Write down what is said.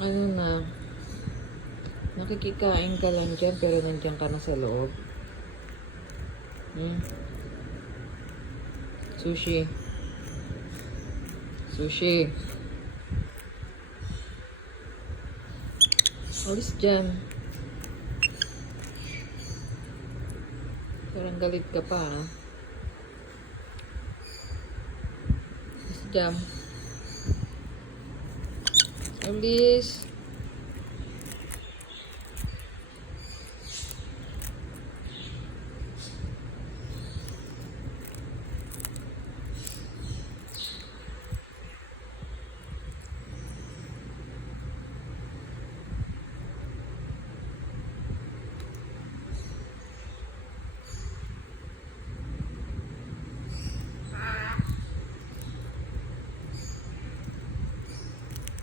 Ano na, nakikikain ka lang dyan pero nandiyan ka na sa loob. Sushi. Sushi. Alis dyan. Parang galit ka pa, ha? Alis dyan. Alis.